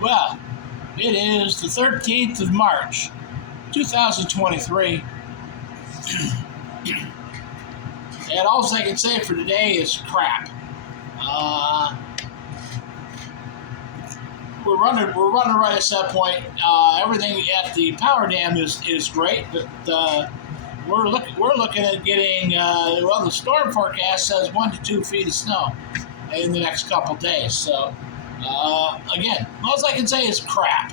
Well, it is the 13th of March, 2023, and all I can say for today is crap. Uh, we're running right at set point. Everything at the power dam is great, but we're looking at getting the storm forecast says 1 to 2 feet of snow in the next couple days. So again, all I can say is crap.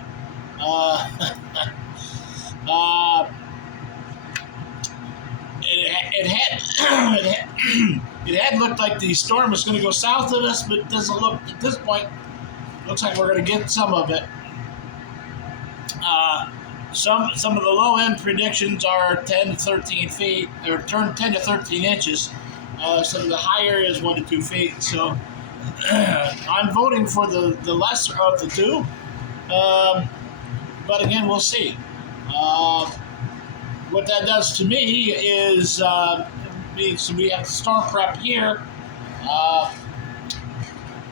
Uh, uh, it had it had looked like the storm was going to go south of us, but it doesn't look at this point. Looks like we're going to get some of it. Some of the low end predictions are 10 to 13 feet, or 10 to 13 inches. Some of the higher is 1 to 2 feet. So I'm voting for the lesser of the two. But again, we'll see. What that does to me is means we have to storm prep here.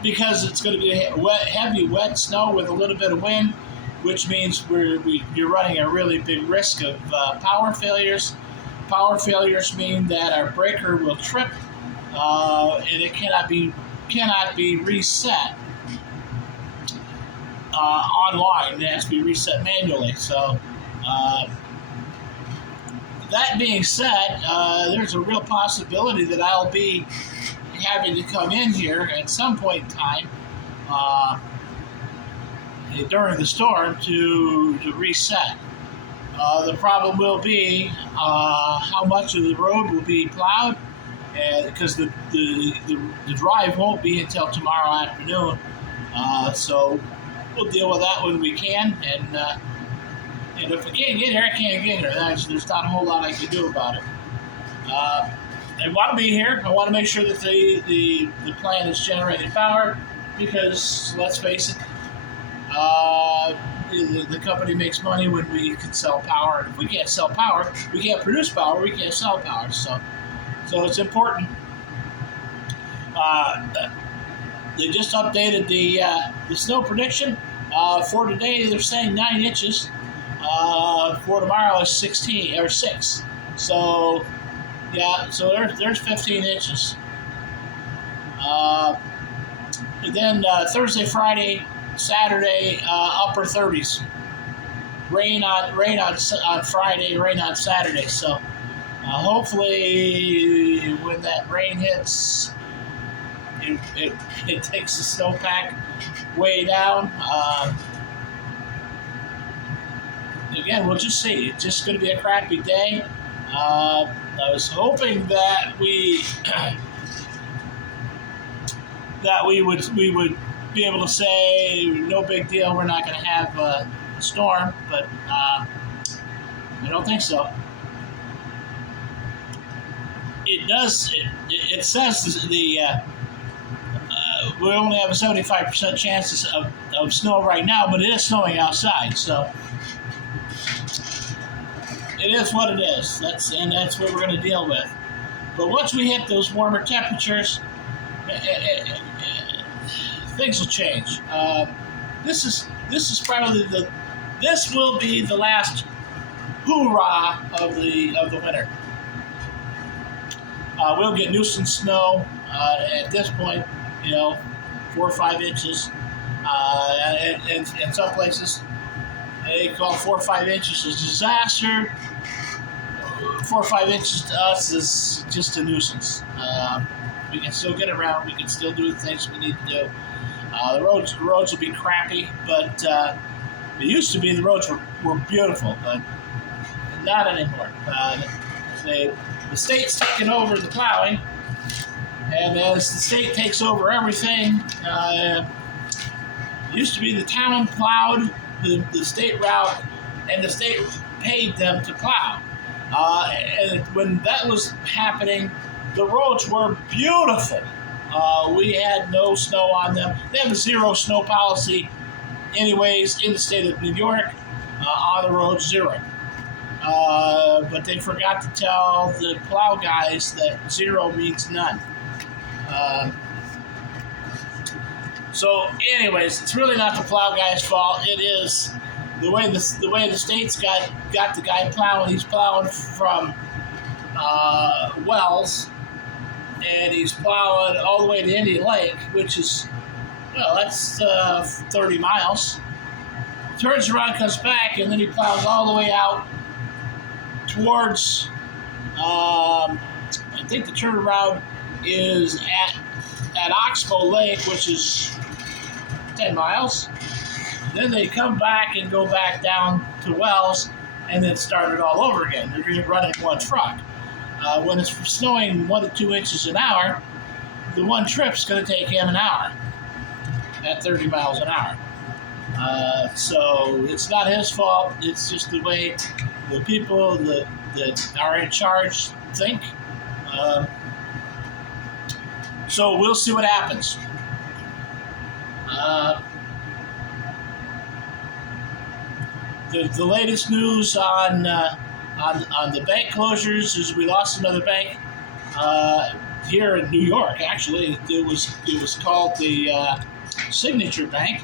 Because it's going to be heavy, wet snow with a little bit of wind, which means you're running a really big risk of power failures. Power failures mean that our breaker will trip, and it cannot be reset online. It has to be reset manually. So, that being said, there's a real possibility that I'll be having to come in here at some point in time during the storm to reset. The problem will be how much of the road will be plowed, because the drive won't be until tomorrow afternoon. So we'll deal with that when we can, and if I can't get here, I can't get here. There's not a whole lot I can do about it. I want to be here. I want to make sure that the plant is generating power, because let's face it, the company makes money when we can sell power. And if we can't sell power, we can't produce power. We can't sell power. So it's important. They just updated the snow prediction for today. They're saying 9 inches. For tomorrow is 16 or 6. So. Yeah, so there's 15 inches. And then Thursday, Friday, Saturday, upper 30s. Rain on Friday, rain on Saturday. So hopefully, when that rain hits, it takes the snowpack way down. Again, we'll just see. It's just going to be a crappy day. I was hoping that we would be able to say no big deal, we're not going to have a storm, but I don't think so. It does. It says we only have a 75% chance of snow right now, but it is snowing outside, so. It is what it is. That's what we're going to deal with. But once we hit those warmer temperatures, things will change. This is probably this will be the last hoorah of the winter. We'll get nuisance snow at this point. 4 or 5 inches, and in some places they call 4 or 5 inches a disaster. 4 or 5 inches to us is just a nuisance. We can still get around. We can still do the things we need to do. The roads will be crappy, but it used to be the roads were beautiful, but not anymore. The state's taking over the plowing, and as the state takes over everything, it used to be the town plowed the state route, and the state paid them to plow. And when that was happening, the roads were beautiful. We had no snow on them. They have a zero snow policy anyways in the state of New York. On the road, 0. But they forgot to tell the plow guys that 0 means none. So, anyways, it's really not the plow guy's fault. It is the way the state's got the guy plowing. He's plowing from Wells, and he's plowing all the way to Indian Lake, which is, well, that's 30 miles. Turns around, comes back, and then he plows all the way out towards, I think the turnaround is at Oxbow Lake, which is 10 miles. Then they come back and go back down to Wells and then start it all over again. They're running one truck. When it's snowing 1 to 2 inches an hour, the one trip's going to take him an hour at 30 miles an hour. So it's not his fault. It's just the way the people that are in charge think. So we'll see what happens. The latest news on the bank closures is we lost another bank here in New York. Actually, it was called the Signature Bank.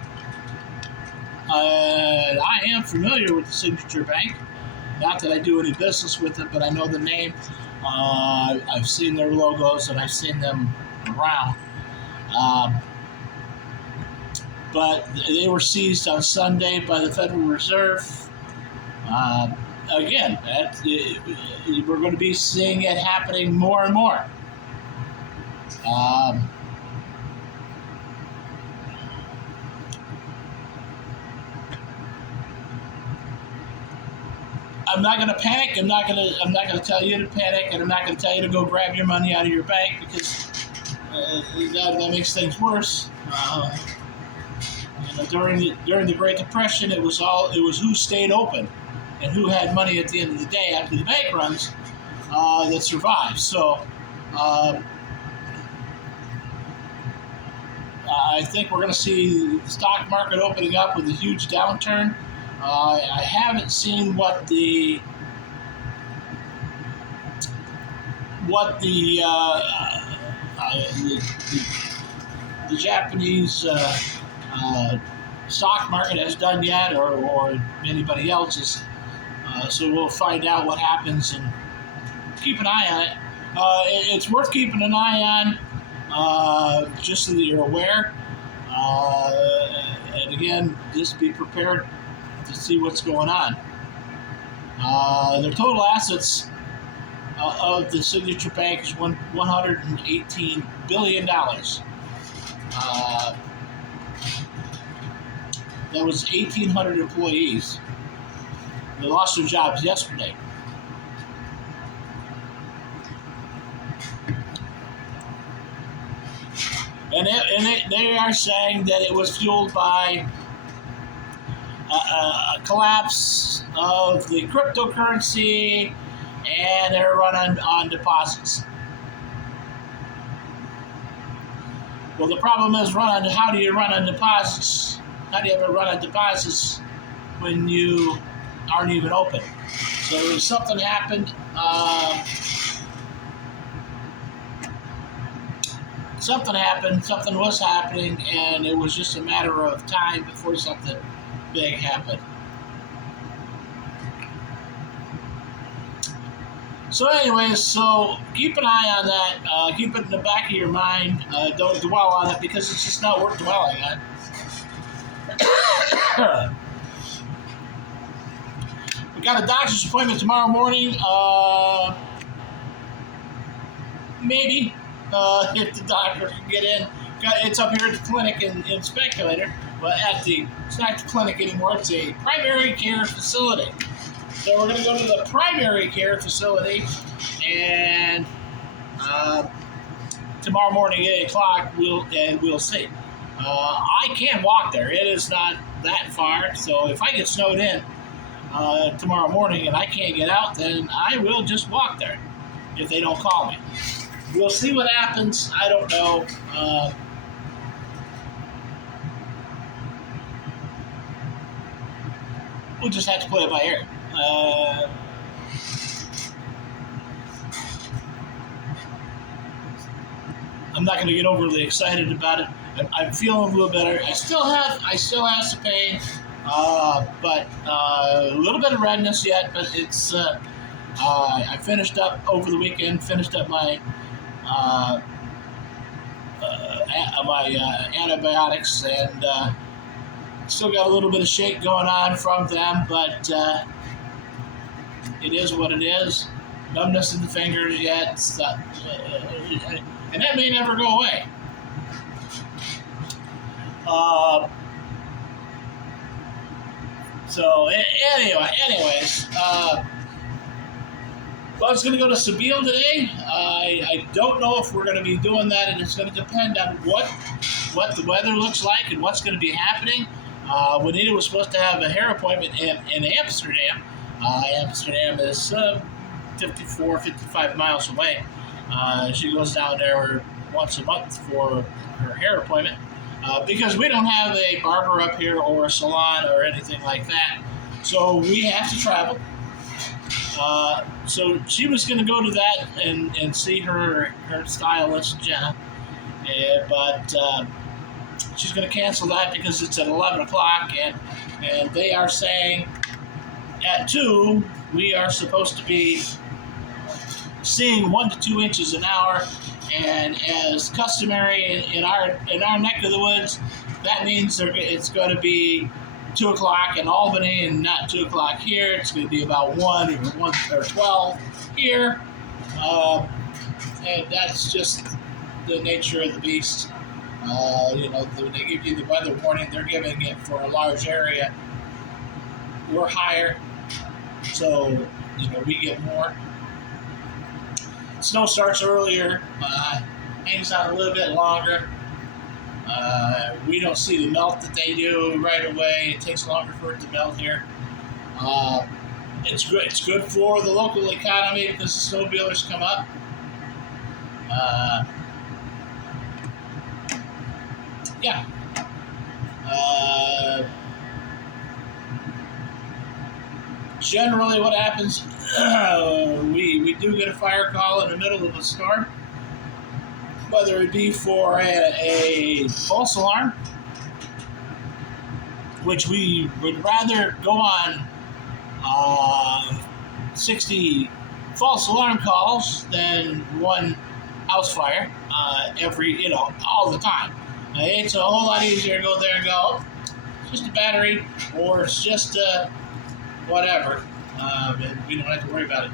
I am familiar with the Signature Bank. Not that I do any business with it, but I know the name. I've seen their logos and I've seen them around. But they were seized on Sunday by the Federal Reserve. Again, we're going to be seeing it happening more and more. I'm not going to panic. I'm not going to tell you to panic, and I'm not going to tell you to go grab your money out of your bank because that makes things worse. During the Great Depression, it was who stayed open and who had money at the end of the day after the bank runs that survived. So I think we're going to see the stock market opening up with a huge downturn. I haven't seen what the Japanese stock market has done yet, or anybody else's. So we'll find out what happens and keep an eye on it. It's worth keeping an eye on, just so that you're aware. And again, just be prepared to see what's going on. Their total assets of the Signature Bank is $118 billion. That was 1,800 employees. They lost their jobs yesterday. And they are saying that it was fueled by a collapse of the cryptocurrency and their run on deposits. Well, the problem is how do you run on deposits? How do you ever run on deposits when you aren't even open? So something happened. Something was happening, and it was just a matter of time before something big happened. So anyways, keep an eye on that. Keep it in the back of your mind. Don't dwell on it because it's just not worth dwelling on. We got a doctor's appointment tomorrow morning. Maybe if the doctor can get in. It's up here at the clinic in Speculator. But it's not the clinic anymore. It's a primary care facility. So we're going to go to the primary care facility, and tomorrow morning at 8 o'clock we'll see. I can walk there. It is not that far. So if I get snowed in tomorrow morning and I can't get out, then I will just walk there if they don't call me. We'll see what happens. I don't know. We'll just have to play it by ear. I'm not going to get overly excited about it. I'm feeling a little better. I still have some pain, but a little bit of redness yet. But it's I finished up over the weekend. Finished up my antibiotics, and still got a little bit of shake going on from them, but it is what it is. Numbness in the fingers yet, and that may never go away. So anyways, well, I was going to go to Sabine today. I don't know if we're going to be doing that, and it's going to depend on what the weather looks like and what's going to be happening. Juanita was supposed to have a hair appointment in Amsterdam. Amsterdam is 55 miles away. She goes down there once a month for her hair appointment. Because we don't have a barber up here or a salon or anything like that. So we have to travel. So she was going to go to that and see her stylist, Jenna. But she's going to cancel that because it's at 11 o'clock. And they are saying at 2, we are supposed to be seeing 1 to 2 inches an hour. And as customary in our neck of the woods, that means it's going to be 2 o'clock in Albany and not 2 o'clock here. It's going to be about 1 or 12 here. And that's just the nature of the beast. When they give you the weather warning, they're giving it for a large area. We're higher, so we get more. Snow starts earlier, hangs out a little bit longer. We don't see the melt that they do right away. It takes longer for it to melt here. It's good. It's good for the local economy because the snowmobilers come up. Yeah. Generally, what happens? We do get a fire call in the middle of a storm, whether it be for a false alarm, which we would rather go on 60 false alarm calls than one house fire all the time. It's a whole lot easier to go there and go, oh, it's just a battery, or it's just whatever, and we don't have to worry about it.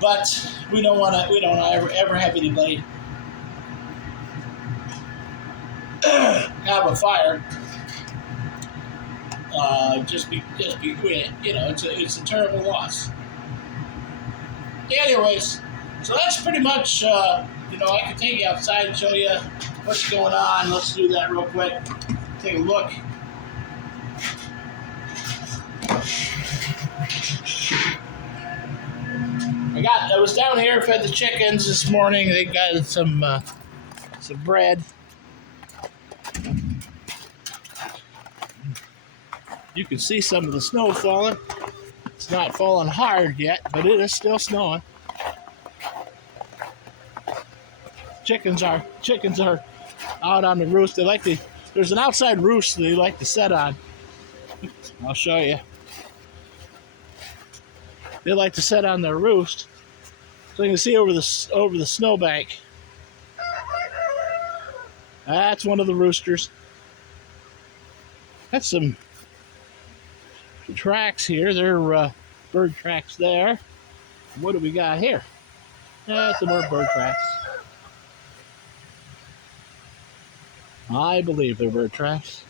But we don't ever have anybody have a fire. Just be it's a terrible loss. Anyways, so that's pretty much I can take you outside and show you what's going on. Let's do that real quick. Take a look. I was down here, fed the chickens this morning. They got some bread. You can see some of the snow falling. It's not falling hard yet, but it is still snowing. Chickens are out on the roost. There's an outside roost they like to set on. I'll show you. They like to set on their roost, so you can see over the snowbank. That's one of the roosters. That's some tracks here. They're bird tracks there. What do we got here? Some more bird tracks. I believe they're bird tracks.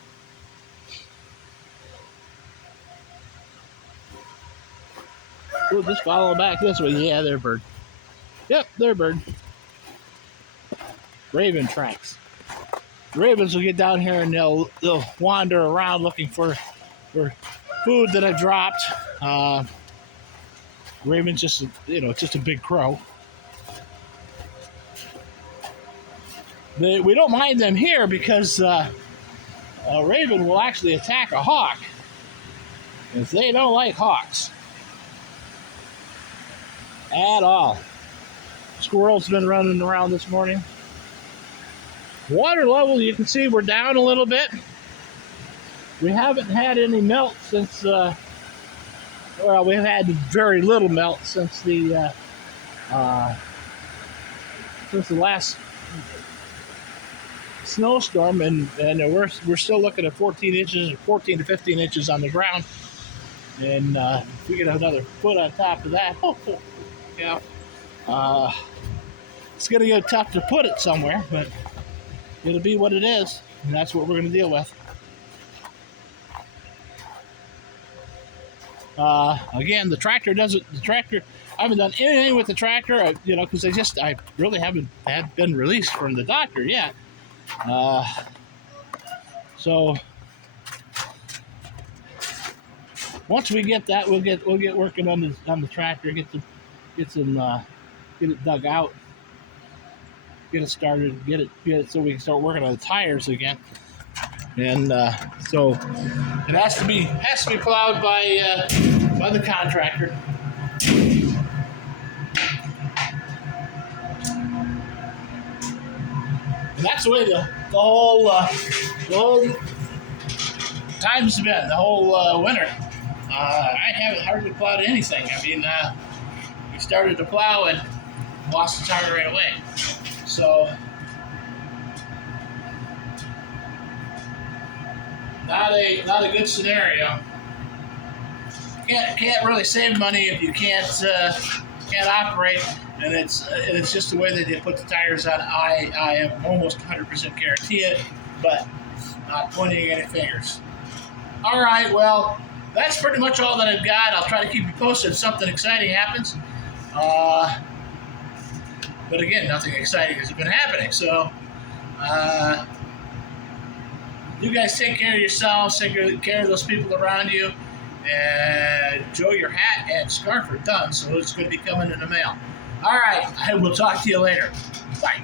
We'll just follow back this way. Yeah, they're bird. Yep, they're bird. Raven tracks. The ravens will get down here and they'll wander around looking for food that I dropped. Raven's just a big crow. We don't mind them here because a raven will actually attack a hawk if they don't like hawks at all. Squirrel's been running around this morning. Water level, you can see we're down a little bit. We haven't had any melt since, well, we've had very little melt since the last snowstorm, and we're still looking at 14 inches, 14 to 15 inches on the ground, and if we get another foot on top of that, yeah, it's gonna get tough to put it somewhere, but it'll be what it is, and that's what we're gonna deal with. Again, the tractor, I haven't done anything with the tractor, because I really haven't been released from the doctor yet. So once we get that, we'll get working on the tractor, get it dug out, get it started, get it so we can start working on the tires again. And so it has to be plowed by the contractor. And that's the way the whole time's been, the whole winter. I haven't hardly plowed anything. I mean, we started to plow and lost the tire right away. So not a good scenario. Can't really save money if you can't operate, and it's just the way that they put the tires on. I am almost 100% guarantee it, but not pointing any fingers. All right, well, that's pretty much all that I've got. I'll try to keep you posted if something exciting happens. But again, nothing exciting has been happening. So you guys take care of yourselves, take care of those people around you, and Joe, your hat and scarf are done, so it's going to be coming in the mail. All right, I will talk to you later. Bye.